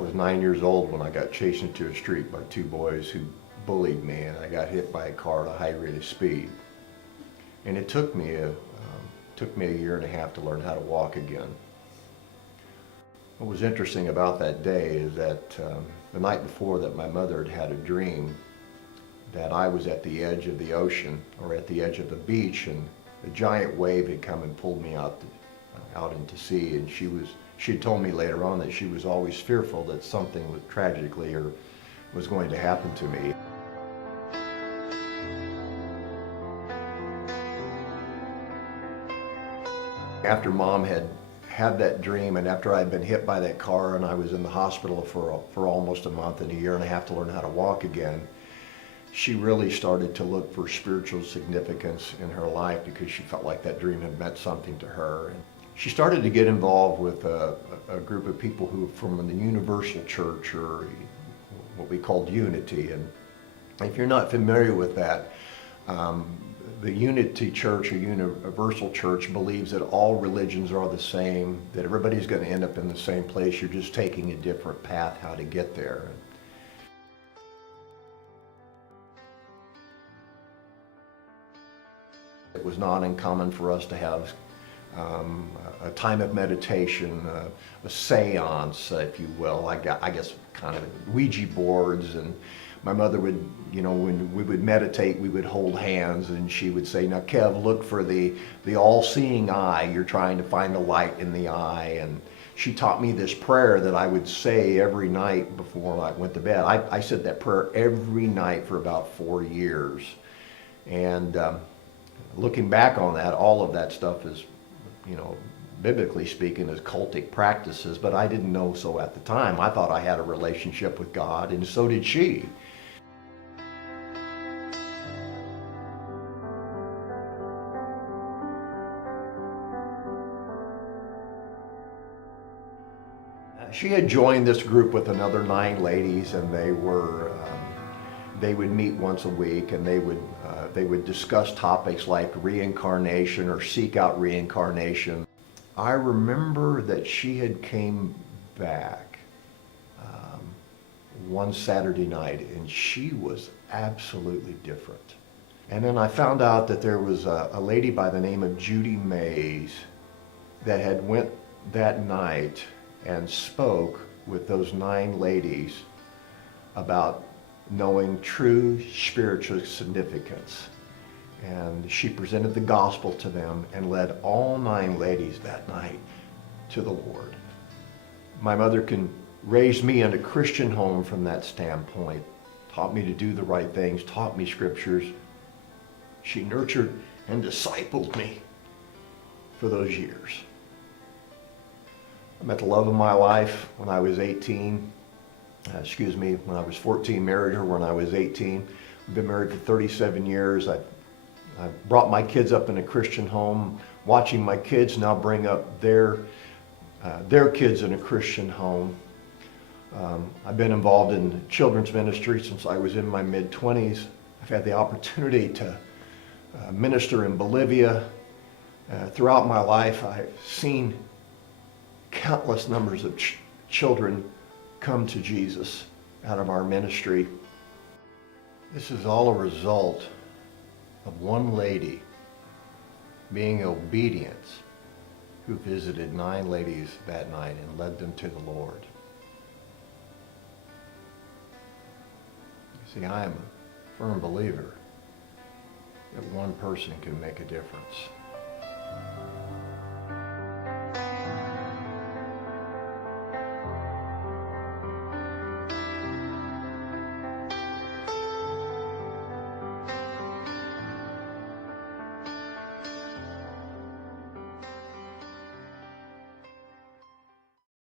was 9 years old when I got chased into a street by two boys who bullied me, and I got hit by a car at a high rate of speed. And it took me a year and a half to learn how to walk again. What was interesting about that day is that the night before that, my mother had had a dream that I was at the edge of the ocean, or at the edge of the beach, and a giant wave had come and pulled me out into sea. And she had told me later on that she was always fearful that something was tragically or was going to happen to me. After Mom had that dream, and after I'd been hit by that car and I was in the hospital for almost a month and a year and a half to learn how to walk again, she really started to look for spiritual significance in her life, because she felt like that dream had meant something to her. And she started to get involved with a group of people who were from the Universal Church, or what we called Unity. And if you're not familiar with that, the Unity Church, or Universal Church, believes that all religions are the same, that everybody's going to end up in the same place. You're just taking a different path how to get there. It was not uncommon for us to have a time of meditation, a seance, if you will. I guess kind of Ouija boards. And my mother would, when we would meditate, we would hold hands, and she would say, "Now, Kev, look for the all-seeing eye. You're trying to find the light in the eye." And she taught me this prayer that I would say every night before I went to bed. I said that prayer every night for about 4 years. And looking back on that, all of that stuff is, biblically speaking, is cultic practices, but I didn't know so at the time. I thought I had a relationship with God, and so did she. She had joined this group with another 9 ladies, and they would meet once a week, and they would discuss topics like reincarnation, or seek out reincarnation. I remember that she had came back one Saturday night, and she was absolutely different. And then I found out that there was a lady by the name of Judy Mays that had went that night and spoke with those 9 ladies about knowing true spiritual significance. And she presented the gospel to them and led all 9 ladies that night to the Lord. My mother raised me in a Christian home from that standpoint, taught me to do the right things, taught me scriptures. She nurtured and discipled me for those years. I met the love of my life when I was 18. When I was 14, married her when I was 18. We've been married for 37 years. I brought my kids up in a Christian home, watching my kids now bring up their kids in a Christian home. I've been involved in children's ministry since I was in my mid-20s. I've had the opportunity to minister in Bolivia. Throughout my life, I've seen countless numbers of children come to Jesus out of our ministry. This is all a result of one lady being obedient, who visited 9 ladies that night and led them to the Lord. You see, I am a firm believer that one person can make a difference.